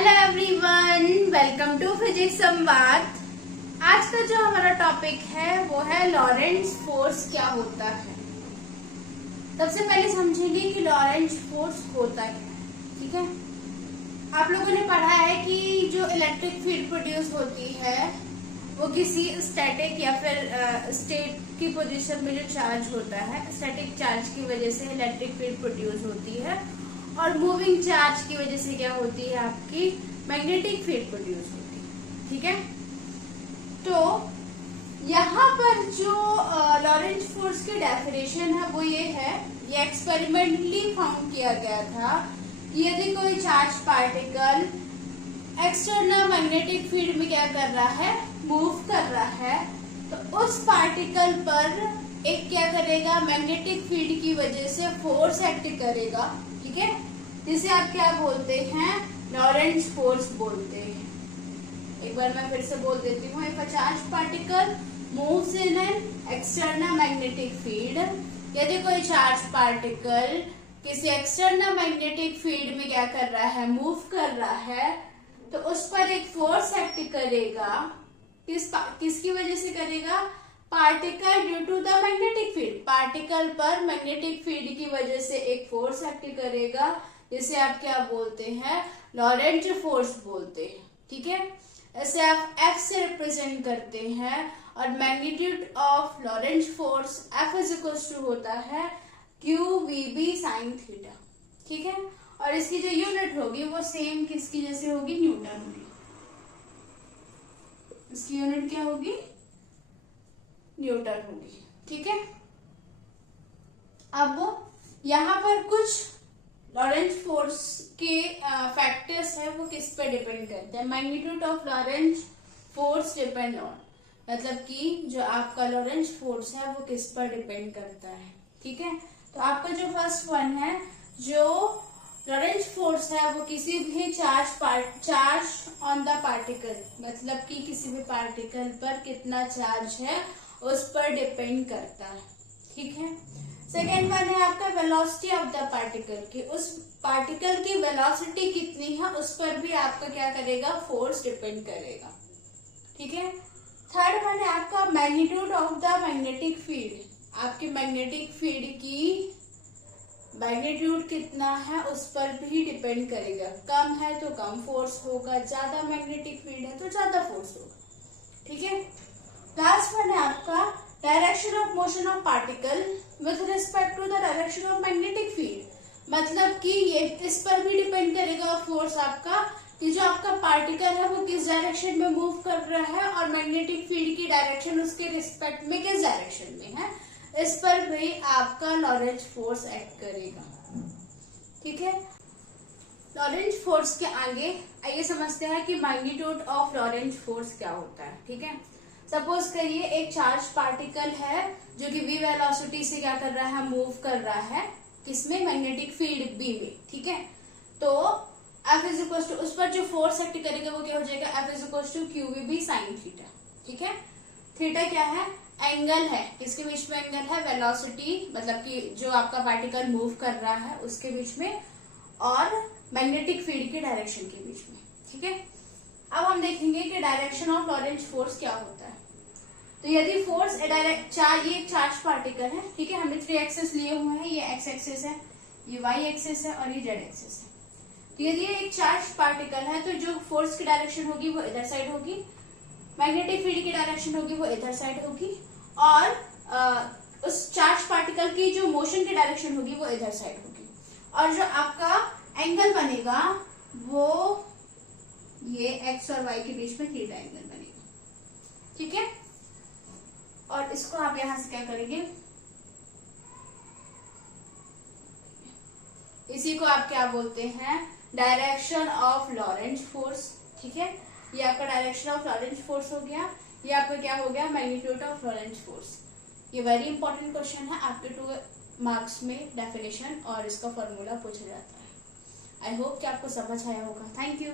Hello everyone, welcome to physics Samvad. आज का जो हमारा टॉपिक है वो है लॉरेंट्ज फोर्स क्या होता है। सबसे पहले समझेंगे कि लॉरेंट्ज फोर्स होता क्या है। ठीक है, आप लोगों ने पढ़ा है कि जो इलेक्ट्रिक फील्ड प्रोड्यूस होती है वो किसी स्टैटिक या फिर स्टेट की पोजीशन में जो चार्ज होता है, स्टैटिक चार्ज की वजह से इलेक्ट्रिक फील्ड प्रोड्यूस होती है और मूविंग चार्ज की वजह से क्या होती है, आपकी मैग्नेटिक फील्ड प्रोड्यूस होती है। ठीक है, तो यहाँ पर जो लॉरेंट्ज फोर्स की डेफिनेशन है वो ये है, ये एक्सपेरिमेंटली फाउंड किया गया था कि यदि कोई charge particle external magnetic field में क्या कर रहा है, मूव कर रहा है, तो उस पार्टिकल पर एक क्या करेगा, मैग्नेटिक फील्ड की वजह से फोर्स एक्ट करेगा। ठीक है, जिसे आप क्या बोलते हैं, लॉरेंट्ज फोर्स बोलते हैं। एक बार मैं फिर से बोल देती हूँ, if a charge particle moves in an external magnetic field, यदि कोई चार्ज पार्टिकल किसी एक्सटर्नल मैग्नेटिक फील्ड में क्या कर रहा है, मूव कर रहा है, तो उस पर एक फोर्स एक्ट करेगा। किसकी वजह से करेगा, particle due to the magnetic field, particle पर मैग्नेटिक फील्ड की वजह से एक फोर्स एक्ट करेगा, जिसे आप क्या बोलते हैं, लॉरेंट्ज फोर्स बोलते हैं। ठीक है, ऐसे आप F से रिप्रेजेंट करते हैं और magnitude of Lorentz force F is equal to होता है QVB sin थीटा। ठीक है, और इसकी जो यूनिट होगी वो सेम किसकी जैसे होगी, न्यूटन होगी। इसकी यूनिट क्या होगी, न्यूटन होगी। ठीक है, अब यहाँ पर कुछ लॉरेंट्ज फोर्स के फैक्टर्स है, वो किस पे डिपेंड करते हैं। Magnitude of Lorentz force depend on, मतलब कि जो आपका लॉरेंट्ज फोर्स है वो किस पर डिपेंड करता है। ठीक है, तो आपका जो फर्स्ट वन है, जो लॉरेंट्ज फोर्स है वो किसी भी चार्ज ऑन द पार्टिकल, मतलब कि किसी भी पार्टिकल पर कितना चार्ज है उस पर डिपेंड करता है। ठीक है, सेकेंड वन है आपका वेलोसिटी ऑफ द पार्टिकल, की उस पार्टिकल की वेलोसिटी कितनी है उस पर भी आपका क्या करेगा, फोर्स डिपेंड करेगा। ठीक है, थर्ड वन है आपका magnitude of the magnetic field, आपकी मैग्नेटिक फील्ड की मैग्नीट्यूड कितना है उस पर भी डिपेंड करेगा। कम है तो कम फोर्स होगा, ज्यादा मैग्नेटिक फील्ड है तो ज्यादा फोर्स होगा। ठीक है, लास्ट वन है आपका direction of motion of particle with respect to the direction of magnetic field, मतलब कि ये इस पर भी डिपेंड करेगा फोर्स आपका, कि जो आपका पार्टिकल है वो किस डायरेक्शन में मूव कर रहा है और मैग्नेटिक फील्ड की डायरेक्शन उसके रिस्पेक्ट में किस डायरेक्शन में है, इस पर भी आपका लॉरेंट्ज फोर्स एक्ट करेगा। ठीक है, लॉरेंट्ज फोर्स के आगे आइए समझते हैं कि मैग्नीट्यूड ऑफ लॉरेंट्ज फोर्स क्या होता है। ठीक है, सपोज करिए एक चार्ज पार्टिकल है जो कि v वेलोसिटी से क्या कर रहा है, मूव कर रहा है, किसमें, मैग्नेटिक फील्ड B में। ठीक है, तो F इज इक्वल टू, उस पर जो फोर्स एक्ट करेगा वो क्या हो जाएगा, F is equal to QVB sin theta. ठीक है, थीटा क्या है, एंगल है, किसके बीच में एंगल है, वेलोसिटी मतलब कि जो आपका पार्टिकल मूव कर रहा है उसके बीच में और मैग्नेटिक फील्ड के डायरेक्शन के बीच में। ठीक है, अब हम देखेंगे कि डायरेक्शन ऑफ लॉरेंट्ज फोर्स क्या होता है। तो यदि फोर्स ये एक चार्ज पार्टिकल है, ठीक है, हमने 3 एक्सेस लिए हुए हैं, ये x एक्सेस है, ये y एक्सेस है और ये z एक्सेस है। तो यदि ये एक चार्ज पार्टिकल है तो जो फोर्स की डायरेक्शन होगी वो इधर साइड होगी, मैग्नेटिक फील्ड की डायरेक्शन होगी वो इधर साइड होगी, और उस चार्ज पार्टिकल की जो मोशन की डायरेक्शन होगी वो इधर साइड होगी, और जो आपका एंगल बनेगा वो ये x और y के बीच में थीटा एंगल बनेगा। ठीक है, और इसको आप यहां से क्या करेंगे, इसी को आप क्या बोलते हैं, डायरेक्शन ऑफ लॉरेंट्ज फोर्स। ठीक है, ये आपका डायरेक्शन ऑफ लॉरेंट्ज फोर्स हो गया, ये आपका क्या हो गया, मैग्नीट्यूड ऑफ लॉरेंट्ज फोर्स। ये वेरी इंपॉर्टेंट क्वेश्चन है, आपके 2 मार्क्स में डेफिनेशन और इसका फॉर्मूला पूछा जाता है। आई होप कि आपको समझ आया होगा। Thank you.